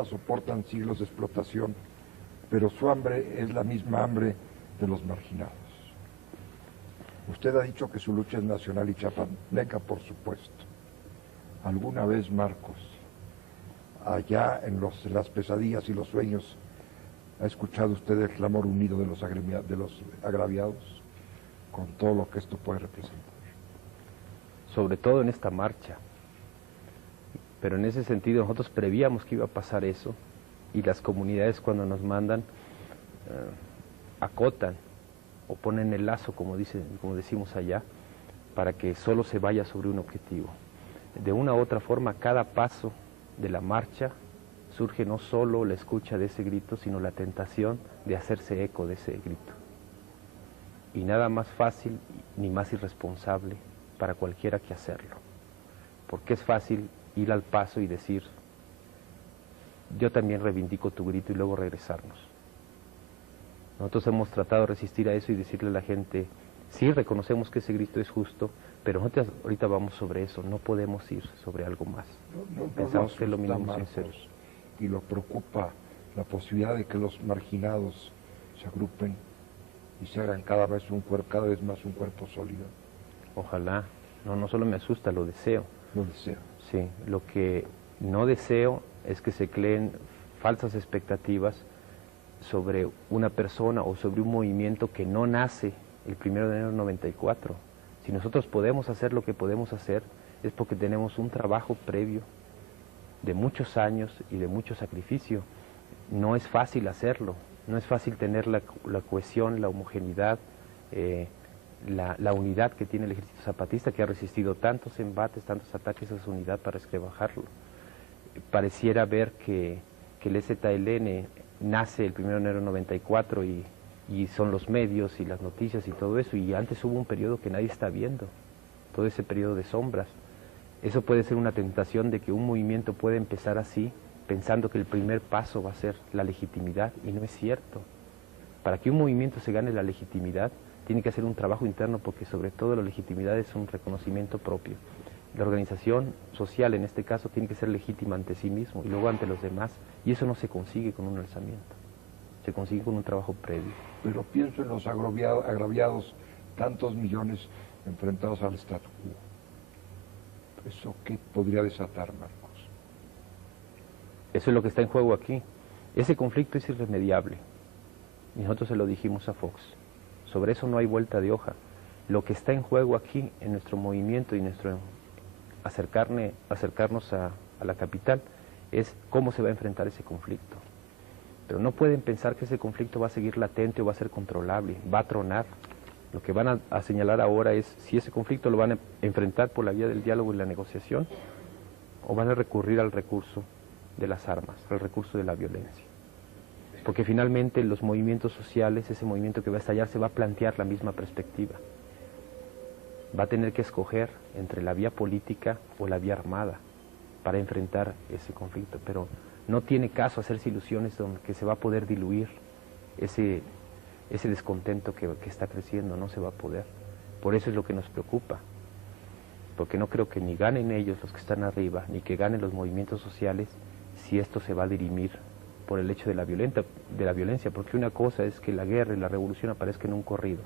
soportan siglos de explotación, pero su hambre es la misma hambre de los marginados. Usted ha dicho que su lucha es nacional y chapaneca, por supuesto. ¿Alguna vez, Marcos, allá en las pesadillas y los sueños, ha escuchado usted el clamor unido de los agraviados, con todo lo que esto puede representar? Sobre todo en esta marcha. Pero en ese sentido nosotros prevíamos que iba a pasar eso, y las comunidades cuando nos mandan acotan o ponen el lazo, como decimos allá, para que solo se vaya sobre un objetivo. De una u otra forma, cada paso de la marcha surge no solo la escucha de ese grito, sino la tentación de hacerse eco de ese grito. Y nada más fácil ni más irresponsable para cualquiera que hacerlo. Porque es fácil ir al paso y decir, yo también reivindico tu grito, y luego regresarnos. Nosotros hemos tratado de resistir a eso y decirle a la gente, sí, reconocemos que ese grito es justo, pero nosotros ahorita vamos sobre eso, no podemos ir sobre algo más. Pensamos que es lo mínimo sincero. Y lo preocupa la posibilidad de que los marginados se agrupen y se hagan cada vez más un cuerpo sólido. Ojalá. No solo me asusta, lo deseo. Lo deseo. Sí, lo que no deseo es que se creen falsas expectativas sobre una persona o sobre un movimiento que no nace el 1 de enero del 94. Si nosotros podemos hacer lo que podemos hacer, es porque tenemos un trabajo previo de muchos años y de mucho sacrificio. No es fácil hacerlo, no es fácil tener la cohesión, la homogeneidad, la unidad que tiene el Ejército Zapatista, que ha resistido tantos embates, tantos ataques a su unidad para resquebrajarlo. Pareciera ver que el EZLN nace el 1 de enero del 94 y son los medios y las noticias y todo eso, y antes hubo un periodo que nadie está viendo, todo ese periodo de sombras. Eso puede ser una tentación de que un movimiento puede empezar así, pensando que el primer paso va a ser la legitimidad, y no es cierto. Para que un movimiento se gane la legitimidad, tiene que hacer un trabajo interno, porque sobre todo la legitimidad es un reconocimiento propio. La organización social, en este caso, tiene que ser legítima ante sí mismo y luego ante los demás, y eso no se consigue con un alzamiento, se consigue con un trabajo previo. Pero pienso en los agraviados, tantos millones enfrentados al statu quo. ¿Eso qué podría desatar, Marcos? Eso es lo que está en juego aquí. Ese conflicto es irremediable, y nosotros se lo dijimos a Fox. Sobre eso no hay vuelta de hoja. Lo que está en juego aquí, en nuestro movimiento y nuestro acercarnos a la capital, es cómo se va a enfrentar ese conflicto. Pero no pueden pensar que ese conflicto va a seguir latente o va a ser controlable, va a tronar. Lo que van a señalar ahora es si ese conflicto lo van a enfrentar por la vía del diálogo y la negociación, o van a recurrir al recurso de las armas, al recurso de la violencia. Porque finalmente los movimientos sociales, ese movimiento que va a estallar, se va a plantear la misma perspectiva. Va a tener que escoger entre la vía política o la vía armada para enfrentar ese conflicto, pero no tiene caso hacerse ilusiones donde que se va a poder diluir ese descontento que está creciendo, no se va a poder. Por eso es lo que nos preocupa, porque no creo que ni ganen ellos, los que están arriba, ni que ganen los movimientos sociales, si esto se va a dirimir por el hecho de la violencia, porque una cosa es que la guerra y la revolución aparezcan en un corrido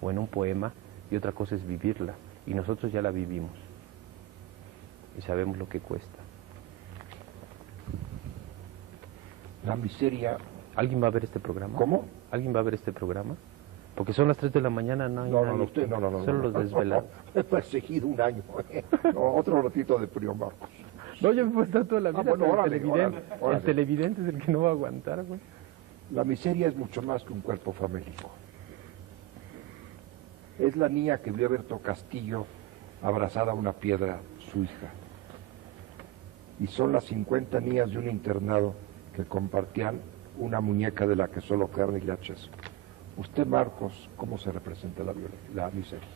o en un poema, y otra cosa es vivirla, y nosotros ya la vivimos y sabemos lo que cuesta. La miseria... ¿Alguien va a ver este programa? ¿Cómo? ¿Alguien va a ver este programa? Porque son las 3 de la mañana, no hay nadie. Usted no. Solo los desvelados. He perseguido un año. No, otro ratito de frío, Marcos. No, yo me puedo estar toda la vida, bueno, pero órale. El televidente es el que no va a aguantar, güey. La miseria es mucho más que un cuerpo famélico. Es la niña que vio a Berto Castillo abrazada a una piedra, su hija. Y son las 50 niñas de un internado que compartían una muñeca de la que solo carne y hachas. Usted, Marcos, ¿cómo se representa la miseria?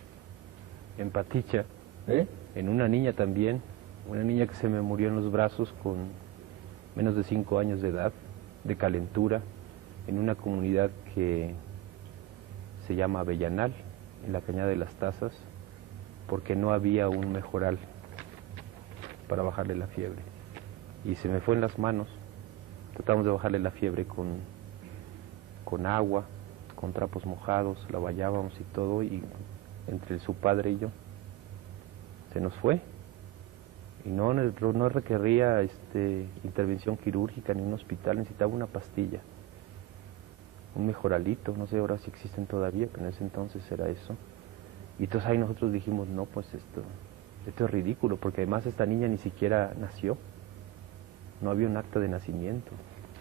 En Paticha, ¿Eh? En una niña también, una niña que se me murió en los brazos con menos de 5 años de edad, de calentura, en una comunidad que se llama Avellanal, en la Cañada de las Tazas, porque no había un mejoral para bajarle la fiebre. Y se me fue en las manos Tratamos de bajarle la fiebre con agua, con trapos mojados, la bañábamos y todo, y entre su padre y yo se nos fue. Y no requería intervención quirúrgica ni un hospital, necesitaba una pastilla, un mejoralito, no sé ahora si existen todavía, pero en ese entonces era eso. Y entonces ahí nosotros dijimos, no, pues esto es ridículo, porque además esta niña ni siquiera nació, no había un acta de nacimiento.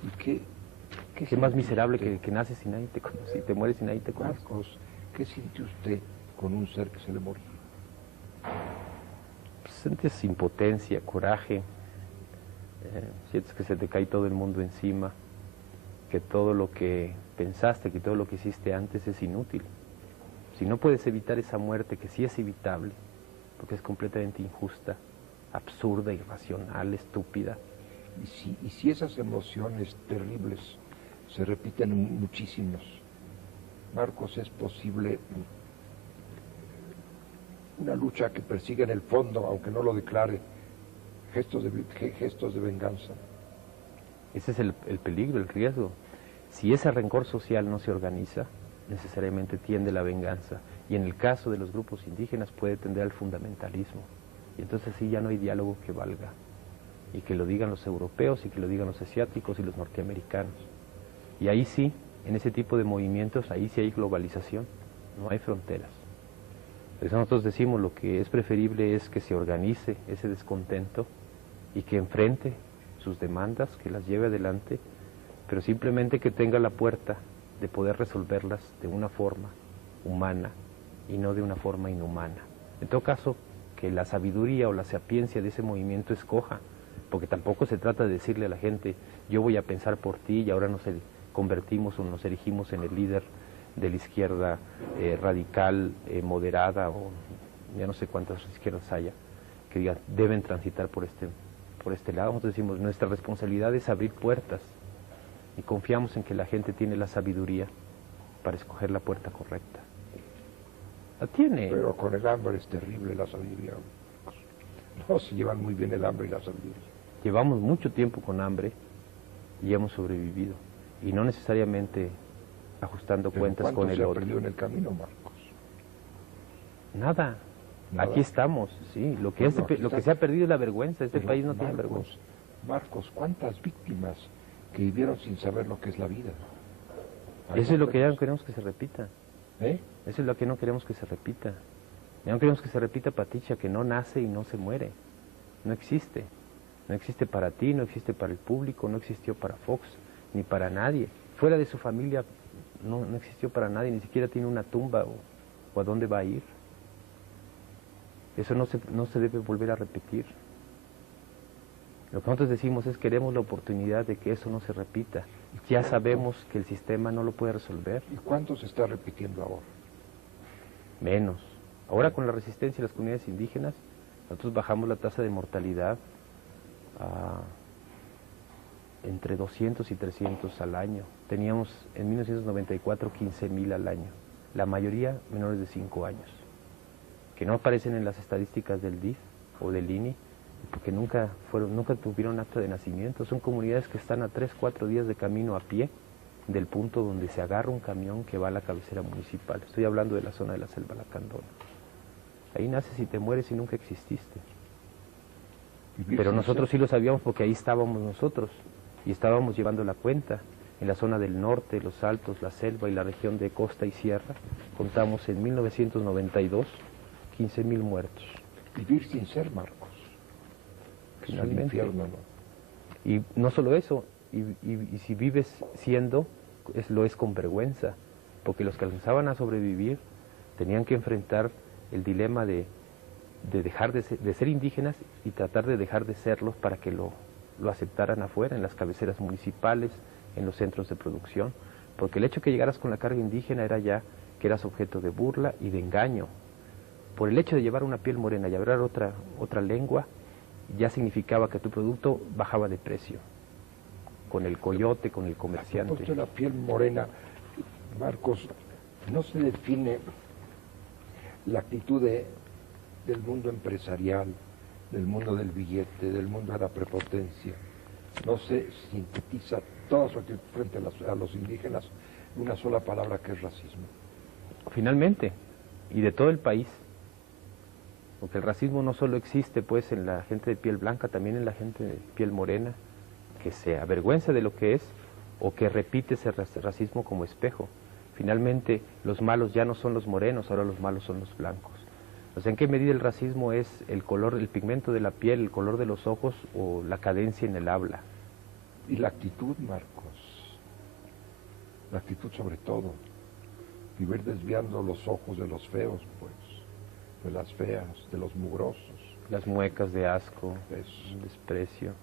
¿Y qué más miserable que naces y nadie te conoce, y te mueres y nadie te conoce? Marcos, ¿qué siente usted con un ser que se le moría? Sientes impotencia, coraje, sientes que se te cae todo el mundo encima, que todo lo que pensaste, que todo lo que hiciste antes es inútil. Si no puedes evitar esa muerte, que sí es evitable, porque es completamente injusta, absurda, irracional, estúpida. Y si esas emociones terribles se repiten muchísimos, Marcos, ¿es posible una lucha que persiga en el fondo, aunque no lo declare, gestos de venganza? Ese es el peligro, el riesgo. Si ese rencor social no se organiza, necesariamente tiende la venganza. Y en el caso de los grupos indígenas puede tender al fundamentalismo. Y entonces sí ya no hay diálogo que valga. Y que lo digan los europeos, y que lo digan los asiáticos y los norteamericanos. Y ahí sí, en ese tipo de movimientos, ahí sí hay globalización, no hay fronteras. Por eso nosotros decimos, lo que es preferible es que se organice ese descontento y que enfrente sus demandas, que las lleve adelante, pero simplemente que tenga la puerta de poder resolverlas de una forma humana y no de una forma inhumana. En todo caso, que la sabiduría o la sapiencia de ese movimiento escoja, porque tampoco se trata de decirle a la gente, yo voy a pensar por ti, y ahora nos convertimos o nos erigimos en el líder de la izquierda radical, moderada, o ya no sé cuántas izquierdas haya, que digan, deben transitar por este lado. Nosotros decimos, nuestra responsabilidad es abrir puertas, y confiamos en que la gente tiene la sabiduría para escoger la puerta correcta. La tiene. Pero con el hambre es terrible la sabiduría. No se llevan muy bien el hambre y la sabiduría. Llevamos mucho tiempo con hambre y hemos sobrevivido, y no necesariamente ajustando cuentas con el otro. ¿Cuánto se ha perdido en el camino, Marcos? Nada. Aquí estamos, sí. Lo que se ha perdido es la vergüenza. Este país no tiene vergüenza. Marcos, ¿cuántas víctimas que vivieron sin saber lo que es la vida? Eso es lo que ya no queremos que se repita. Eso es lo que no queremos que se repita. Ya no queremos que se repita, Patricia, que no nace y no se muere. No existe. No existe para ti, no existe para el público, no existió para Fox, ni para nadie. Fuera de su familia no existió para nadie, ni siquiera tiene una tumba o a dónde va a ir. Eso no se debe volver a repetir. Lo que nosotros decimos es, queremos la oportunidad de que eso no se repita. Ya sabemos que el sistema no lo puede resolver. ¿Y cuánto se está repitiendo ahora? Menos. Ahora, con la resistencia de las comunidades indígenas, nosotros bajamos la tasa de mortalidad a entre 200 y 300 al año. Teníamos en 1994 15,000 al año, la mayoría menores de 5 años, que no aparecen en las estadísticas del DIF o del INI, porque nunca tuvieron acta de nacimiento. Son comunidades que están a 3-4 días de camino a pie del punto donde se agarra un camión que va a la cabecera municipal. Estoy hablando de la zona de la Selva Lacandona. Ahí naces y te mueres y nunca exististe. Pero nosotros sí lo sabíamos, porque ahí estábamos nosotros y estábamos llevando la cuenta. En la zona del norte, los Altos, la selva y la región de costa y sierra, contamos en 1992 15,000 muertos. Vivir sin ser, Marcos. Finalmente. Es un infierno, ¿no? Y no solo eso, y si vives siendo, lo es con vergüenza, porque los que alcanzaban a sobrevivir tenían que enfrentar el dilema de dejar de ser indígenas y tratar de dejar de serlos para que lo aceptaran afuera, en las cabeceras municipales, en los centros de producción, porque el hecho que llegaras con la carga indígena era ya que eras objeto de burla y de engaño. Por el hecho de llevar una piel morena y hablar otra lengua, ya significaba que tu producto bajaba de precio, con el coyote, con el comerciante. Por la piel morena, Marcos, no se define la actitud del mundo empresarial, del mundo del billete, del mundo de la prepotencia, no se sintetiza toda su actitud frente a los indígenas en una sola palabra que es racismo. Finalmente, y de todo el país, porque el racismo no solo existe pues en la gente de piel blanca, también en la gente de piel morena, que se avergüenza de lo que es o que repite ese racismo como espejo. Finalmente, los malos ya no son los morenos, ahora los malos son los blancos. O sea, ¿en qué medida el racismo es el color, el pigmento de la piel, el color de los ojos o la cadencia en el habla? Y la actitud, Marcos, la actitud sobre todo, vivir desviando los ojos de los feos, pues, de las feas, de los mugrosos. Las muecas de asco, Eso. desprecio.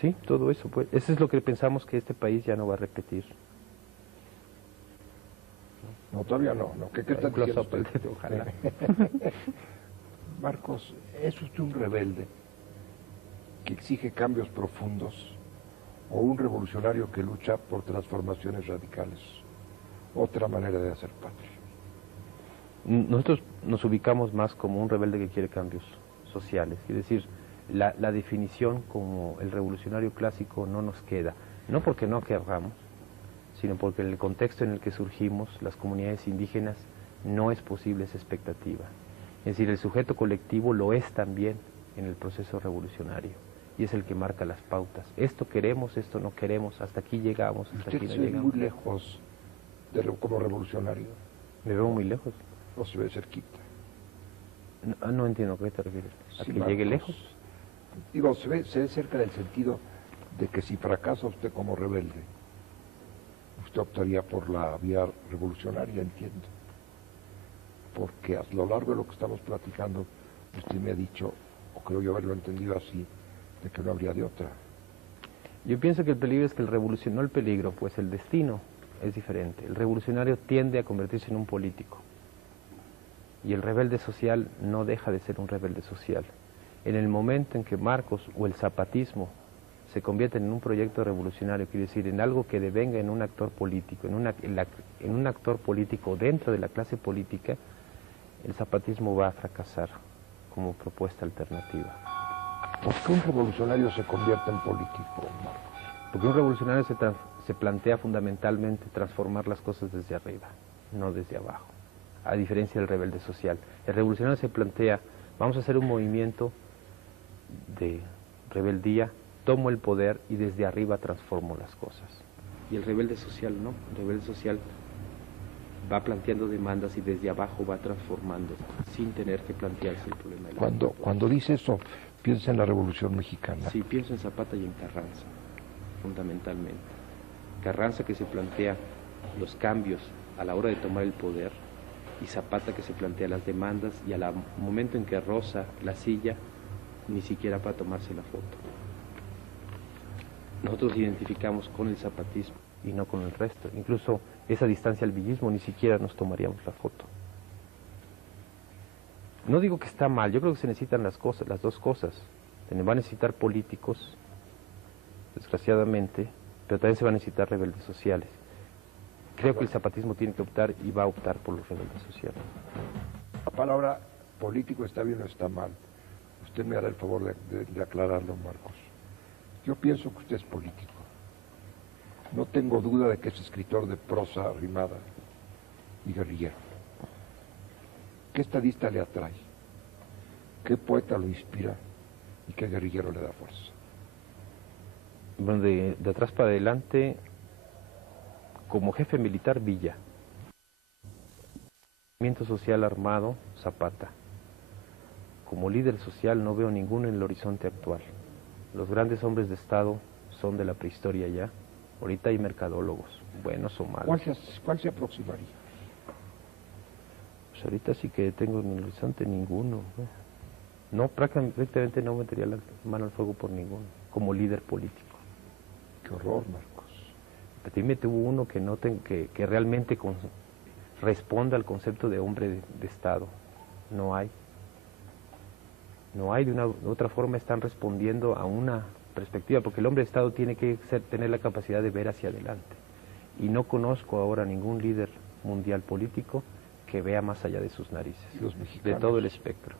Sí, todo eso, pues. Eso es lo que pensamos que este país ya no va a repetir. No, todavía no. ¿Qué está diciendo usted? Ojalá. Marcos, ¿es usted un rebelde que exige cambios profundos o un revolucionario que lucha por transformaciones radicales? Otra manera de hacer patria. Nosotros nos ubicamos más como un rebelde que quiere cambios sociales, es decir, la definición como el revolucionario clásico no nos queda, no porque no querramos, sino porque en el contexto en el que surgimos, las comunidades indígenas, no es posible esa expectativa. Es decir, el sujeto colectivo lo es también en el proceso revolucionario, y es el que marca las pautas. Esto queremos, esto no queremos, hasta aquí llegamos, hasta aquí no ¿Usted se ve llegamos. muy lejos como revolucionario? ¿Me veo muy lejos? ¿O se ve cerquita? No entiendo a qué te refieres. ¿A Sí, que llegue Marcos. lejos? Digo, se ve cerca del sentido de que si fracasa usted como rebelde, usted optaría por la vía revolucionaria, entiendo. Porque a lo largo de lo que estamos platicando, usted me ha dicho, o creo yo haberlo entendido así, de que no habría de otra. Yo pienso que el peligro es que el revolucionario, no el peligro, pues el destino es diferente. El revolucionario tiende a convertirse en un político. Y el rebelde social no deja de ser un rebelde social. En el momento en que Marcos o el zapatismo se convierten en un proyecto revolucionario, quiere decir, en algo que devenga en un actor político, en un actor político dentro de la clase política, el zapatismo va a fracasar como propuesta alternativa. ¿Por qué un revolucionario se convierte en político, Marcos? Porque un revolucionario se plantea fundamentalmente transformar las cosas desde arriba, no desde abajo, a diferencia del rebelde social. El revolucionario se plantea, vamos a hacer un movimiento de rebeldía, tomo el poder y desde arriba transformo las cosas. Y el rebelde social no, el rebelde social va planteando demandas y desde abajo va transformando, sin tener que plantearse el problema. Cuando dice eso, piensa en la Revolución Mexicana. Sí, pienso en Zapata y en Carranza, fundamentalmente. Carranza que se plantea los cambios a la hora de tomar el poder, y Zapata que se plantea las demandas y al momento en que roza la silla, ni siquiera para tomarse la foto. Nosotros identificamos con el zapatismo y no con el resto. Incluso esa distancia al villismo ni siquiera nos tomaríamos la foto. No digo que está mal, yo creo que se necesitan las dos cosas. Se va a necesitar políticos, desgraciadamente, pero también se van a necesitar rebeldes sociales. Creo que el zapatismo tiene que optar y va a optar por los rebeldes sociales. La palabra político está bien o está mal. Usted me hará el favor de aclararlo, Marcos. Yo pienso que usted es político. No tengo duda de que es escritor de prosa rimada y guerrillero. ¿Qué estadista le atrae? ¿Qué poeta lo inspira? ¿Y qué guerrillero le da fuerza? Bueno, de atrás para adelante, como jefe militar, Villa. Movimiento social armado, Zapata. Como líder social no veo ninguno en el horizonte actual. Los grandes hombres de Estado son de la prehistoria ya. Ahorita hay mercadólogos, buenos o malos. ¿Cuál se aproximaría? Pues ahorita sí que tengo en el horizonte ninguno. No, prácticamente no metería la mano al fuego por ninguno, como líder político. Qué horror, Marcos. Dime tuvo uno que realmente responda al concepto de hombre de Estado. No hay. No hay, de otra forma están respondiendo a una perspectiva, porque el hombre de Estado tiene que tener la capacidad de ver hacia adelante. Y no conozco ahora ningún líder mundial político que vea más allá de sus narices, ¿Y los mexicanos? de todo el espectro.